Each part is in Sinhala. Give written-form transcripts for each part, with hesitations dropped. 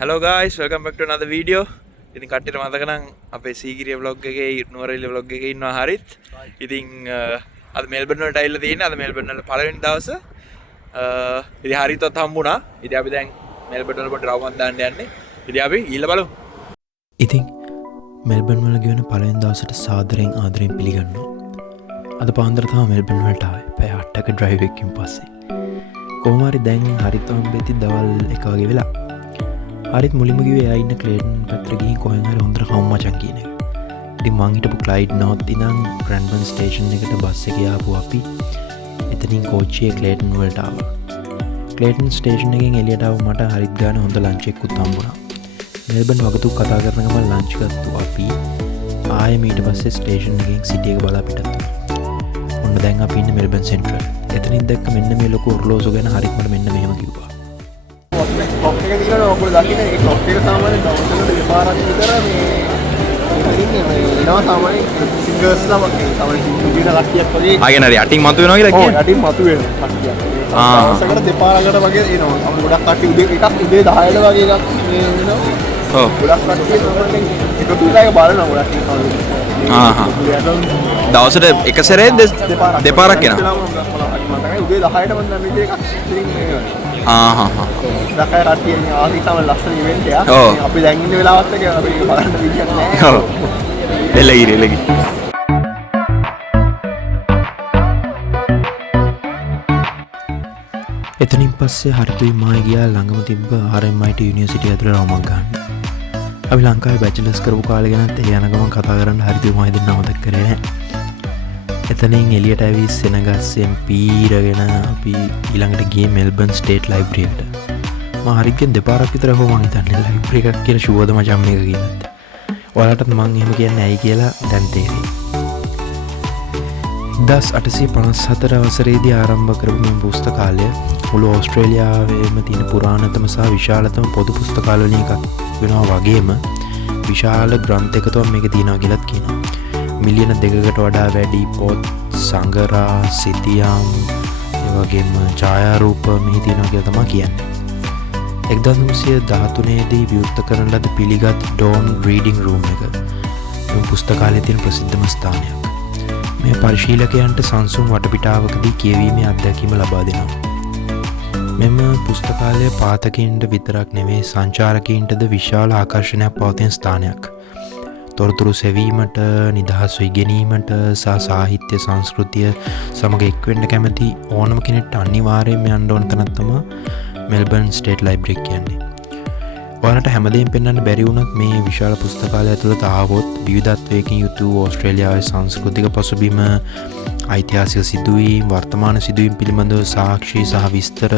Hello guys, welcome back to another video. ඉතින් කට්ටියට මතක නම් අපේ සීගිරිය vlog එකේ නුවරඑළිය vlog එකේ ඉන්නවා හරිත්. ඉතින් අද මෙල්බර්න් වලට ඇවිල්ලා තියෙන්නේ. අද මෙල්බර්න් වල පළවෙනි දවස. ඉතින් හරිත්වත් හම්බුණා. ඉතින් අපි දැන් මෙල්බර්න් වල පොඩි රවුමක් දාන්න යන්නේ. ඉතින් අපි ඊළඟ බලමු. ඉතින් මෙල්බර්න් වල ගෙවන පළවෙනි දවසට සාදරයෙන් ආදරයෙන් පිළිගන්නවා. අද පාන්දර තමයි මෙල්බර්න් වලට ආවේ. පැය 8ක ඩ්‍රයිව් එකකින් පස්සේ. කොහොම හරි දැන් හරිත් හම්බෙති දවල් 1 වගේ වෙලා. හරිත් මුලින්ම කිව්වේ එයා ඉන්න ක්ලේඩන් පැත්තට ගිහින් කොහෙන් හරි හොඳට කවුම් මචං කියන එක. ඉතින් මං හිටපු ක්ලයිඩ් නෝත් ඉඳන් ග්‍රැන්ඩ්බන් ස්ටේෂන් එකට බස් එකේ ආපු අපි එතනින් කෝච්චියේ ක්ලේඩන් වලට ආවා. ක්ලේඩන් ස්ටේෂන් එකෙන් එළියට ආව මට හරිත් ගානේ හොඳ ලන්ච් එකකුත් හම්බුණා. මෙල්බර්න් වගතුක් කතා කරන ගමන් ලන්ච් ගත්තු අපි ආයෙම ඊට පස්සේ ස්ටේෂන් එකෙන් සිටි එක බලා පිටත් වුණා. ඔන්න දැන් අපි ඉන්නේ මෙල්බර්න් සෙන්ට්‍රල්. එතනින් දැක්ක මෙන්න මේ ලොකු ඔර්ලෝසු ගැන හරිත් මට මෙන්න මෙහෙම කිව්වා. क्लॉक එක තියෙනවා ඔයගොල්ලෝ දකින්න ඒ ක්ලොක් එක සාමාන්‍යයෙන් ඩවුන් එකට දෙපාරක් විතර මේ ඉතින් එනවා සාමාන්‍යයෙන් සිංගර්ස්ලා වගේ සාමාන්‍යයෙන් කුඩින කට්ටියක් වගේ ආගෙන හරි යටින් මතු වෙනවා කියලා කියන්නේ. ඔව් යටින් මතු වෙන කට්ටියක්. දවසකට දෙපාරකට වගේ එනවා. සමහර ගොඩක් කට්ටිය උදේ එකක් උදේ 10ට වගේ එකක් මේ වෙනවා. ඔව්. ගොඩක් කට්ටිය සාමාන්‍යයෙන් එකතු වෙලා ඒක බලනවා ගොඩක් දවසට එක සැරේ දෙපාරක් එනවා. මතකයි උදේ 10ට මම නම් විදිහ එකක් ඉතින් දකයි කට්ටිය ආදි තමයි ලස්සන ඉවෙන්ට් එක. අපි දැන් ඉන්න වෙලාවත් එක අපි බලන්න විදියක් නැහැ. ඔව්. එළගිරි. එතනින් පස්සේ හරිතුයි මා ගියා ළඟම තිබ්බ RMIT යුනිවර්සිටි ඇතුළේ රවුමක් ගන්න. අපි ලංකාවේ බැචලර්ස් කරපු කාලේ ගැනත් ඒ යන ගමන් කතා කරන්න හරිතුයි මා දෙන්න අමතක කරේ නැහැ. එතනින් එළියට ඇවිත් සෙනගස්සෙන් පීරගෙන අපි ඊළඟට ගියේ මෙල්බර්න් ස්ටේට් ලයිබ්‍රරි එකට. මම හරියෙන් දෙපාරක් විතර හොම මං හිතන්නේ ලයිබ්‍රරි එකක් කියලා ෂුවර්ද මචං මේක කියලාත්. ඔයාලටත් මං එහෙම කියන්නේ ඇයි කියලා දැන් තේරෙයි. 1854 අවසරේදී ආරම්භ කරපු මේ පුස්තකාලය මුළු ඕස්ට්‍රේලියාවේම තියෙන පුරාණතම සහ විශාලතම පොදු පුස්තකාල වලින් එකක් වෙනවා වගේම විශාල ග්‍රන්ථ එකතුවක් මේකේ තියෙනවා කියලාත් කියනවා. මිලියන 2කට වඩා වැඩි පොත් සංගරා සිතියම් එවැගේම ඡායාරූප මෙහි තියෙනවා කියලා තමයි කියන්නේ. 1913 දී විවෘත කරන ලද පිළිගත් ඩෝම් රීඩිං රූම් එක මේ පුස්තකාලයේ තියෙන ප්‍රසිද්ධම ස්ථානයක්. මේ පරිශීලකයන්ට සංසුන් වටපිටාවකදී කියවීමේ අත්දැකීම ලබා දෙනවා. මෙම පුස්තකාලය පාඨකයින්ට විතරක් නෙවෙයි සංචාරකයින්ටද විශාල ආකර්ෂණයක් පවතින ස්ථානයක්. තොරතුරු සෙවීමට නිදහස්ව ඉගෙනීමට සහ සාහිත්‍ය සංස්කෘතිය සමග එක්වෙන්න කැමති ඕනම කෙනෙක්ට අනිවාර්යයෙන්ම යන්න ඕන තැනක් තමයි මෙල්බර්න් ස්ටේට් ලයිබ්‍රරි කියන්නේ. ඔයාලට හැමදේම පෙන්වන්න බැරි වුණත් මේ විශාල පුස්තකාලය ඇතුළත ආවොත් විවිධත්වයකින් යුතු ඕස්ට්‍රේලියාවේ සංස්කෘතික පසුබිම ඓතිහාසික සිදුවීම් වර්තමාන සිදුවීම් පිළිබඳව සාක්ෂි සහ විස්තර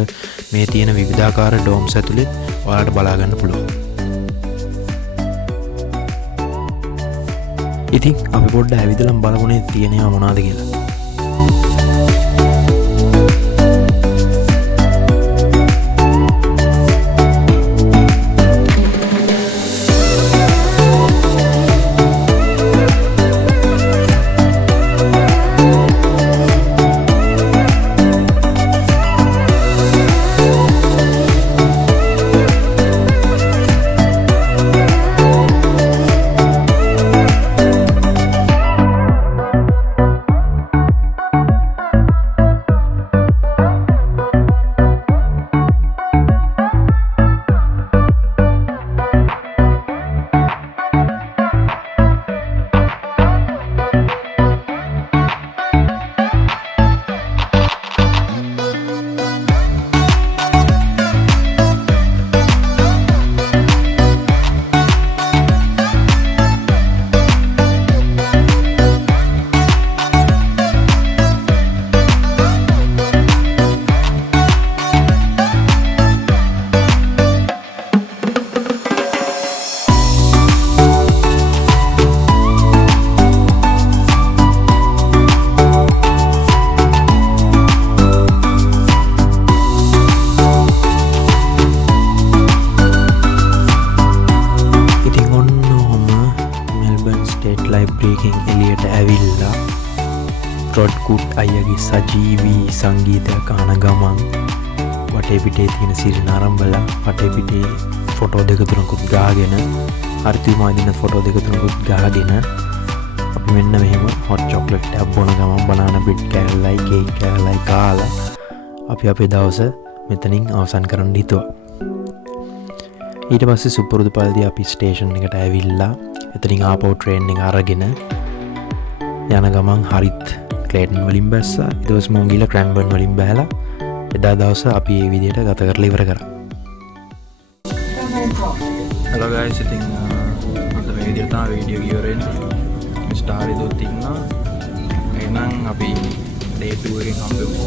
මේ තියෙන විවිධාකාර ඩෝම්ස් ඇතුළේ ඔයාලට බලා ගන්න පුළුවන්. ඉතින් අපි පොඩ්ඩ ඇවිදලම් බලමුනේ තියෙනවා මොනවද කියලා. ලයිබ්‍රරියකින් එළියට ඇවිල්ලා ට්‍රොඩ්කුට් අයියගේ සජීවී සංගීතයක් අහන ගමන් වටේ පිටේ තියෙන සිරිනාරම් බලලා වටේ පිටේ ෆොටෝ දෙක තුනකුත් ගාගෙන හරිතුම අදින ෆොටෝ දෙක තුනකුත් ගාගෙන අපි මෙන්න මෙහෙම හොට් චොක්ලට් එකක් බොන ගමන් බනානා බ්‍රෙඩ් කෑල්ලයි කේක් කෑල්ලයි කාලා අපි අපේ දවස මෙතනින් අවසන් කරන්න හිතුවා. ඊට පස්සේ සුපුරුදු පරිදි අපි ස්ටේෂන් එකට ඇවිල්ලා එතනින් ආපහු ට්‍රේන් එක අරගෙන යන ගමන් හරිත් ක්ලේටන් වලින් බැස්සා. ඊට පස්සේ මම ගිහලා ක්‍රැන්බර්න් වලින් බැලලා එදා දවස අපි මේ විදිහට ගත කරලා ඉවර කරා. Hello guys, ඉතින් අද මේ විදිහට තමයි වීඩියෝ එක ඉවර වෙන්නේ. ස්ටාර් එකත් ඉන්නවා. එහෙනම් අපි day 2 එකෙන් හම්බෙමු.